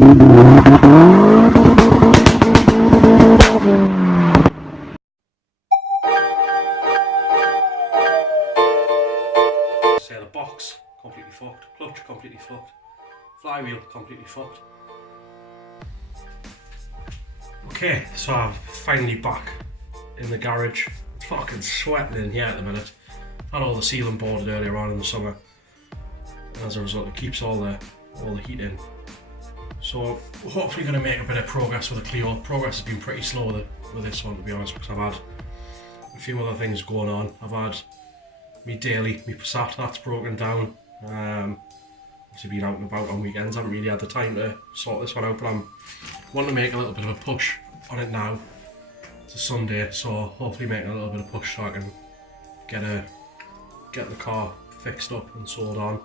So the box completely fucked, clutch completely fucked, flywheel completely fucked. Okay, so I'm finally back in the garage. It's fucking sweating in here at the minute. Had all the sealing boarded earlier on in the summer. And as a result, it keeps all the heat in. So we're hopefully going to make a bit of progress with the Clio. Progress has been pretty slow with this one, to be honest, because I've had a few other things going on. I've had me daily, me Passat, that's broken down. Obviously been out and about on weekends, I haven't really had the time to sort this one out, but I'm wanting to make a little bit of a push on it now. It's a Sunday, so hopefully making a little bit of push so I can get the car fixed up and sold on.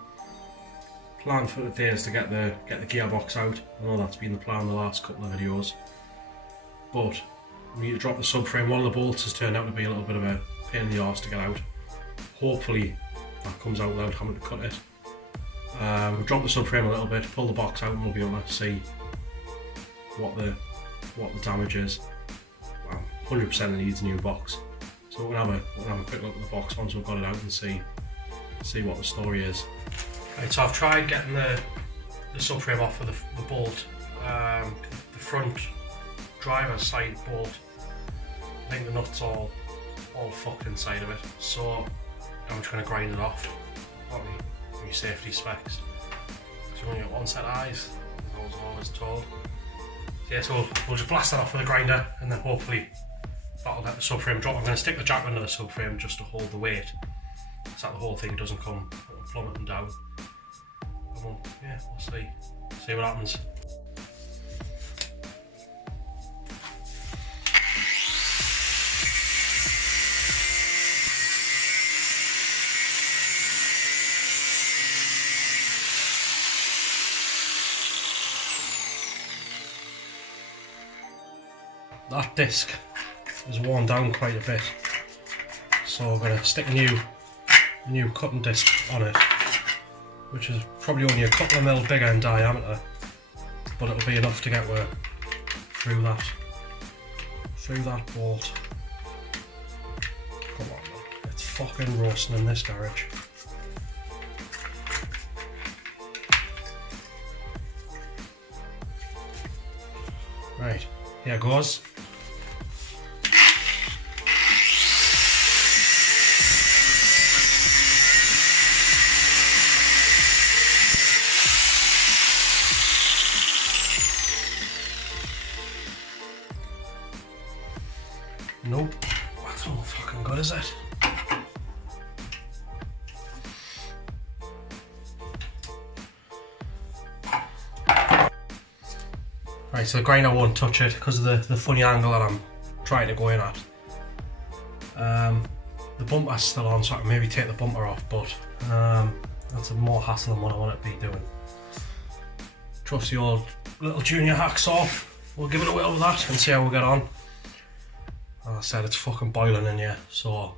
Plan for today is to get the gearbox out. I know that's been the plan the last couple of videos, but we need to drop the subframe. One of the bolts has turned out to be a little bit of a pain in the arse to get out. Hopefully that comes out without having to cut it. We'll drop the subframe a little bit, pull the box out, and we'll be able to see what the damage is. Well, 100% it needs a new box. So we'll have a quick look at the box once we've got it out and see what the story is. Right, so I've tried getting the subframe off of the bolt, the front driver's side bolt. I think the nut's all fucked inside of it, so I'm just going to grind it off. Not me safety specs. Because you only got one set of eyes, I was always told. Yeah, so we'll just blast that off with a grinder, and then hopefully that'll let the subframe drop. I'm going to stick the jack under the subframe just to hold the weight, so that the whole thing doesn't come plummeting down. And yeah, we'll see what happens. That disc is worn down quite a bit, so we're going to stick a new cutting disc on it, which is probably only a couple of mil bigger in diameter, but it'll be enough to get through that bolt. Come on, man. It's fucking roasting in this garage. Right, here goes. Nope, that's not fucking good, is it? Right, so the grinder won't touch it because of the funny angle that I'm trying to go in at. The bumper's still on, so I can maybe take the bumper off, but that's a more hassle than what I want it to be doing. Trust the old little junior hacksaw. We'll give it a whirl with that and see how we get on. As I said, it's fucking boiling in here, so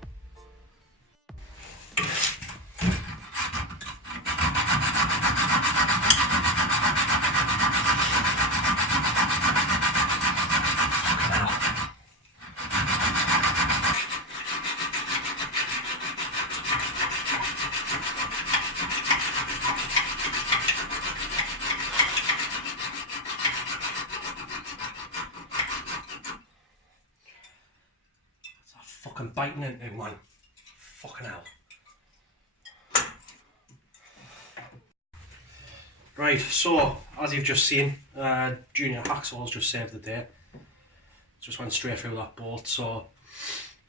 fucking biting into it, man. Fucking hell. Right, so as you've just seen, junior hacksaw's just saved the day. Just went straight through that bolt, so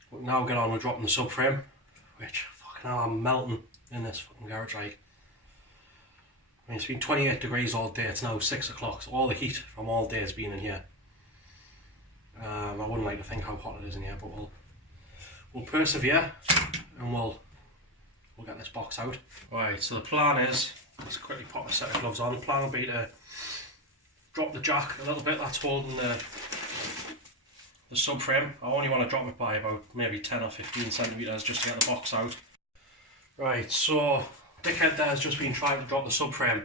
we'll now get on with dropping the subframe, which fucking hell, I'm melting in this fucking garage. Like, I mean, it's been 28 degrees all day. It's now 6 o'clock, so all the heat from all day has been in here. I wouldn't like to think how hot it is in here, but we'll persevere and we'll get this box out. Right, so the plan is, let's quickly pop a set of gloves on. The plan will be to drop the jack a little bit that's holding the subframe. I only want to drop it by about maybe 10 or 15 centimeters just to get the box out. Right, so dickhead there has just been trying to drop the subframe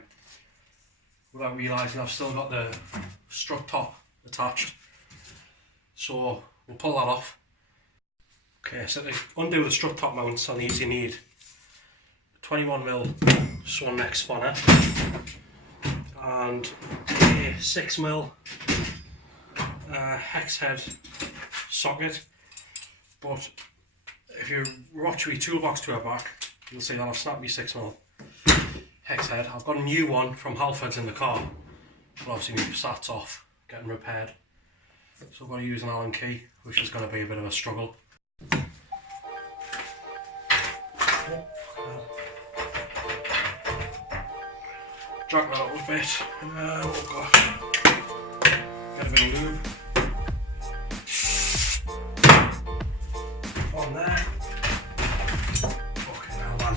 without realising I've still got the strut top attached. So we'll pull that off. Okay, so to undo the strut top mounts on these you need a 21mm swan neck spanner and a 6mm hex head socket. But if you watch my toolbox tour back, you'll see that I've snapped my 6mm hex head. I've got a new one from Halford's in the car, but obviously my sat's off getting repaired, so I've got to use an Allen key, which is going to be a bit of a struggle. Jack that up a bit, we've got get a bit of lube on there. Fucking hell, man.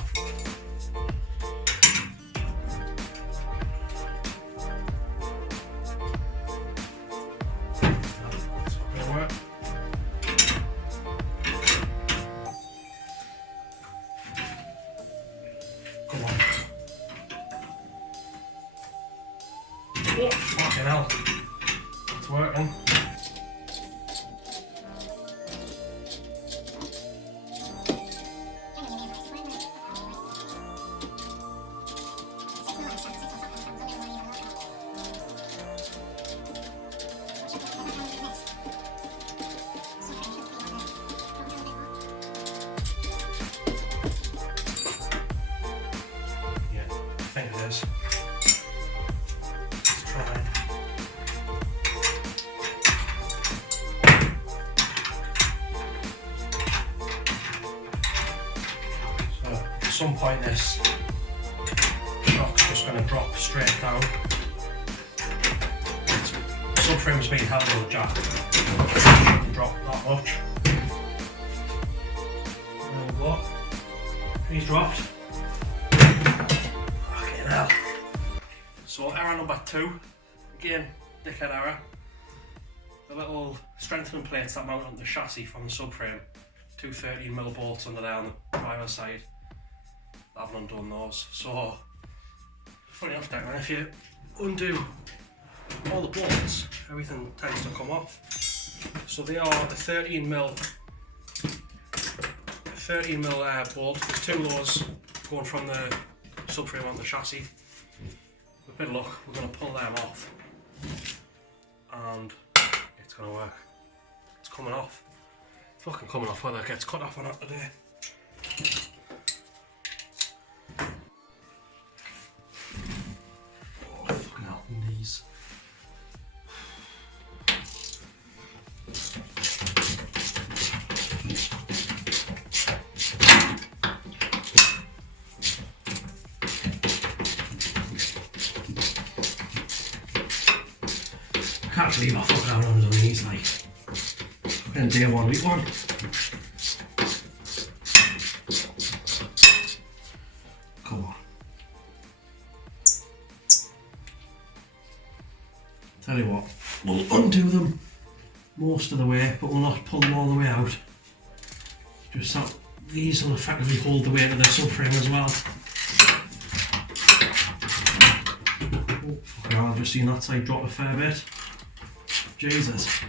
That's not going to work. Come on. Oh, fucking hell. It's working. Yeah, I think it is. Let's try. So at some point this shock's just going to drop straight down. The subframe's been held with a jack. It shouldn't drop that much. And what? He's dropped. Fucking hell. So error number 2, again, dickhead error. The little strengthening plates that mount on the chassis from the subframe, 2 13mm bolts under there on the driver's side, I haven't undone those. So, funny enough, Declan, if you undo all the bolts, everything tends to come off. So they are a 13mm bolt. There's 2 of those going from the subframe on the chassis. With a bit of luck, we're going to pull them off and it's going to work. It's coming off. It's fucking coming off, whether it gets cut off or not today. Oh, fucking hell, knees. I can't believe I fucking have one of these, like, fucking day 1, week 1. Come on. Tell you what, we'll undo them most of the way, but we'll not pull them all the way out. Just so these will effectively hold the weight of the subframe as well. Oh, fucking hell, I've just seen that side drop a fair bit. Jesus.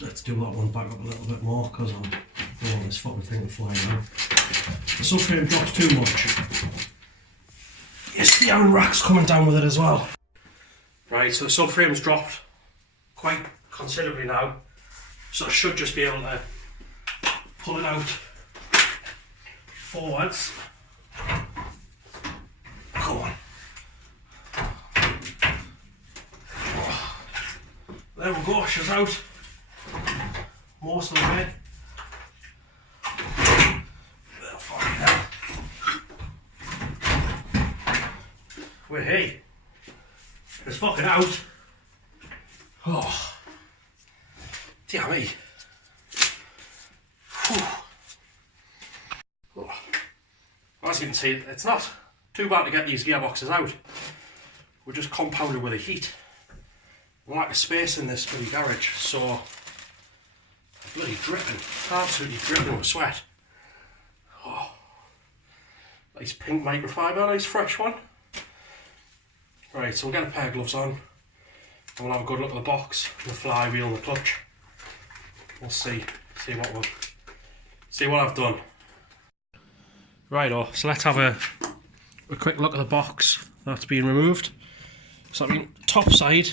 Let's do that one back up a little bit more because I don't want this fucking thing to fly now. The subframe drops too much. Yes, the iron rack's coming down with it as well. Right, so the subframe's dropped quite considerably now. So I should just be able to pull it out forwards. Come on. There we go, she's out. Most of the way. Oh, fucking hell. Wait, hey. It's fucking out. Oh. Dear me. Oh. As you can see, it's not too bad to get these gearboxes out. We're just compounded with the heat. lack of space in this bloody garage, so bloody dripping, absolutely dripping with sweat. Oh, nice pink microfiber, nice fresh one. Right, so we'll get a pair of gloves on and we'll have a good look at the box, the flywheel and the clutch. We'll see what I've done. Right, so let's have a quick look at the box that's been removed. So I mean, top side,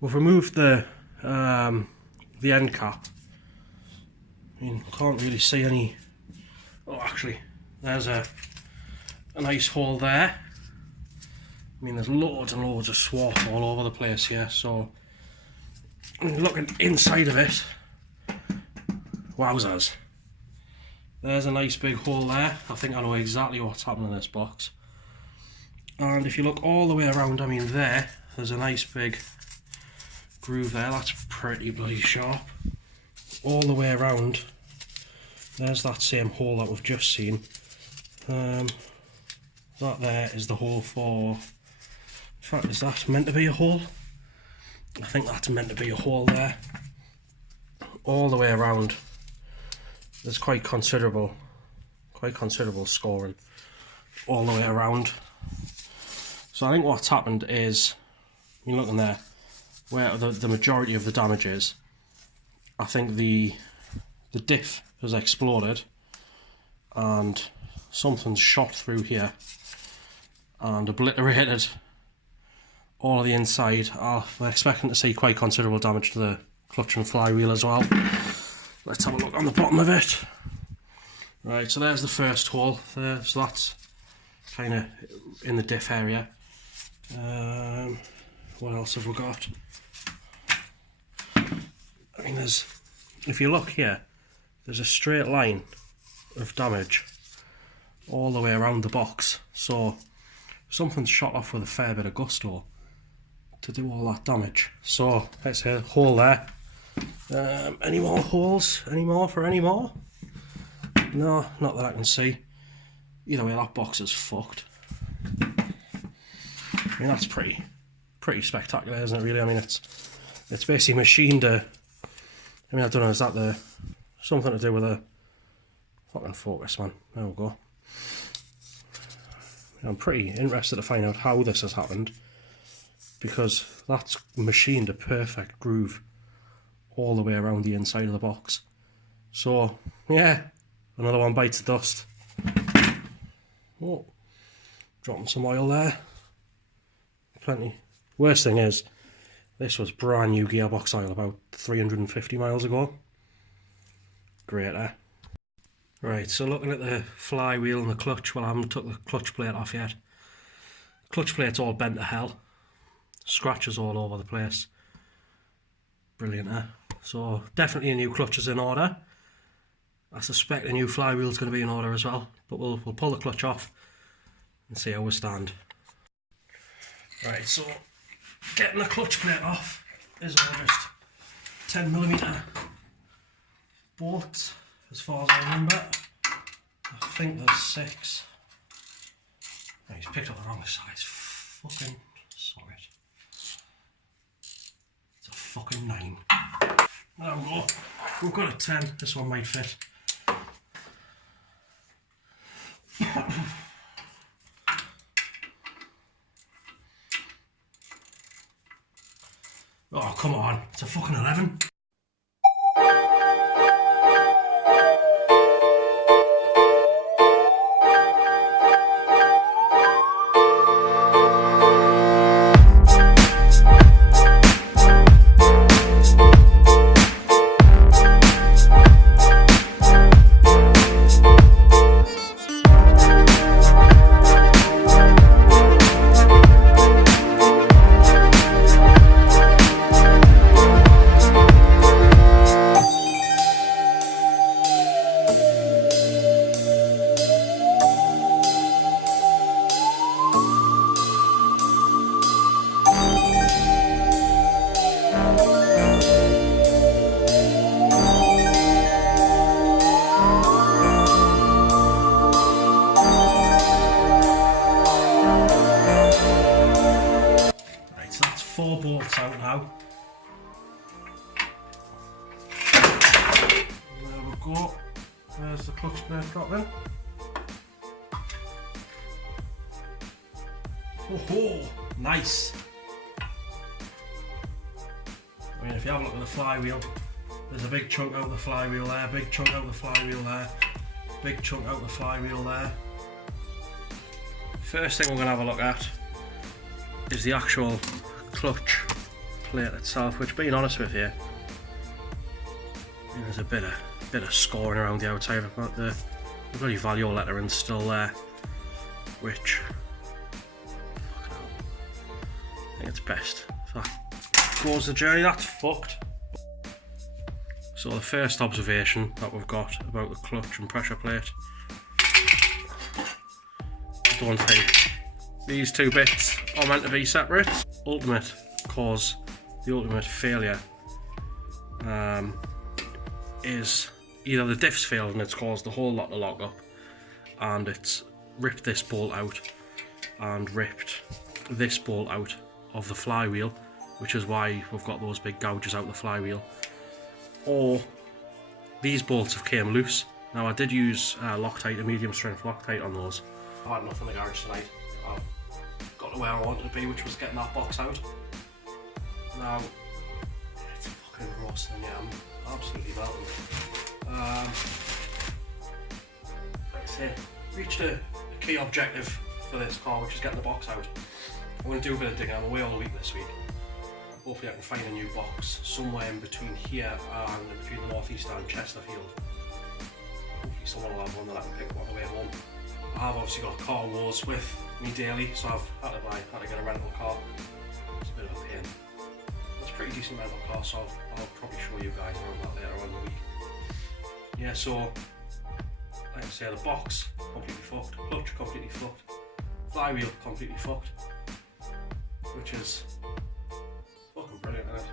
we've removed the end cap. I mean, can't really see any. Oh, actually, there's a nice hole there. I mean, there's loads and loads of swat all over the place here. So, looking inside of it, wowzers. There's a nice big hole there. I think I know exactly what's happening in this box. And if you look all the way around, I mean, there's a nice big groove there. That's pretty bloody sharp. All the way around, there's that same hole that we've just seen. That there is the hole for, in fact, is that meant to be a hole? I think that's meant to be a hole there. All the way around, there's quite considerable scoring all the way around. So I think what's happened is, you're looking there, where the majority of the damage is, I think the diff has exploded and something's shot through here and obliterated all of the inside. We're expecting to see quite considerable damage to the clutch and flywheel as well. Let's have a look on the bottom of it. Right, so there's the first hole there, so that's kind of in the diff area. What else have we got? I mean, if you look here, there's a straight line of damage all the way around the box. So something's shot off with a fair bit of gusto to do all that damage. So let's say a hole there. Any more holes? Any more for any more? No, not that I can see. Either way, that box is fucked. I mean, that's pretty spectacular, isn't it? Really, I mean, it's basically machined a. I mean, I don't know, is that something to do with a fucking focus, man? There we go. I'm pretty interested to find out how this has happened, because that's machined a perfect groove all the way around the inside of the box. So yeah, another one bites the dust. Oh, dropping some oil there. Plenty. Worst thing is, this was brand new gearbox oil about 350 miles ago. Great, eh? Right, so looking at the flywheel and the clutch, well, I haven't took the clutch plate off yet. Clutch plate's all bent to hell. Scratches all over the place. Brilliant, eh? So definitely a new clutch is in order. I suspect a new flywheel's going to be in order as well, but we'll pull the clutch off and see how we stand. Right, so getting the clutch plate off is all just 10mm bolts, as far as I remember. I think there's 6. Oh, he's picked up the wrong size. Fucking sorry. It's a fucking 9. There we go. We've got a 10. This one might fit. Oh, come on. It's a fucking 11. go. There's the clutch plate dropping. Oh ho! Nice! I mean, if you have a look at the flywheel, there's a big chunk out of the flywheel there, big chunk out of the flywheel there, big chunk out of the flywheel there. First thing we're going to have a look at is the actual clutch plate itself, which, being honest with you, there's a bit of scoring around the outside. I've got the bloody value lettering still there, which I think it's best if that goes the journey. That's fucked. So the first observation that we've got about the clutch and pressure plate, I don't think these two bits are meant to be separate. Ultimate cause, the ultimate failure is either the diff's failed and it's caused the whole lot to lock up, and it's ripped this bolt out and ripped this bolt out of the flywheel, which is why we've got those big gouges out the flywheel, or these bolts have came loose. Now I did use Loctite, a medium strength Loctite on those. I've had enough in the garage tonight. I've got to where I wanted to be, which was getting that box out. Now, it's fucking rusting, yeah, I'm absolutely melting. Like I say, reached a key objective for this car, which is getting the box out. I'm going to do a bit of digging. I'm away all the week this week. Hopefully I can find a new box somewhere in between here and between the North East and Chesterfield. Hopefully someone will have one that I can pick up on the way home. I have obviously got car wars with me daily, so I've had to get a rental car. It's a bit of a pain. It's a pretty decent rental car, so I'll probably show you guys around that later on in the week. Yeah, so like I say, the box completely fucked, clutch completely fucked, flywheel completely fucked, which is fucking brilliant, isn't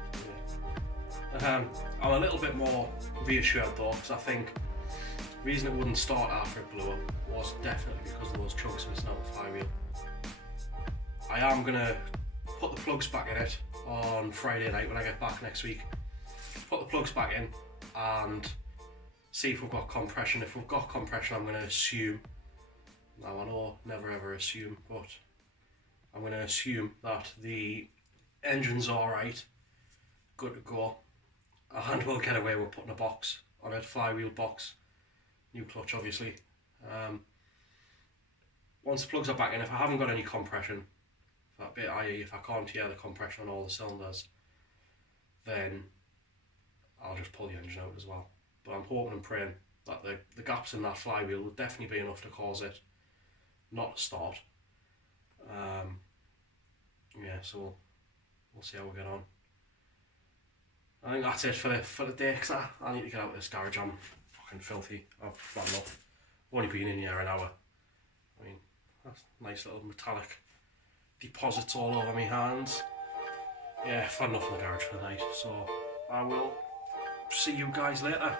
it? I'm a little bit more reassured though, because I think the reason it wouldn't start after it blew up was definitely because of those chunks missing out the flywheel. I am going to put the plugs back in it on Friday night when I get back next week. Put the plugs back in and see if we've got compression. If we've got compression, I'm going to assume, now I know never ever assume, but I'm going to assume that the engine's alright, good to go, and we'll get away with putting a box on it, flywheel box, new clutch obviously. Once the plugs are back in, if I haven't got any compression, that bit, i.e. if I can't hear the compression on all the cylinders, then I'll just pull the engine out as well. But I'm hoping and praying that the gaps in that flywheel will definitely be enough to cause it not to start. Yeah, so we'll see how we get on. I think that's it for the day, because I need to get out of this garage. I'm fucking filthy. I've had enough. I've only been in here an hour. I mean, that's nice little metallic deposits all over my hands. Yeah, I've had enough in the garage for the night, so I will see you guys later.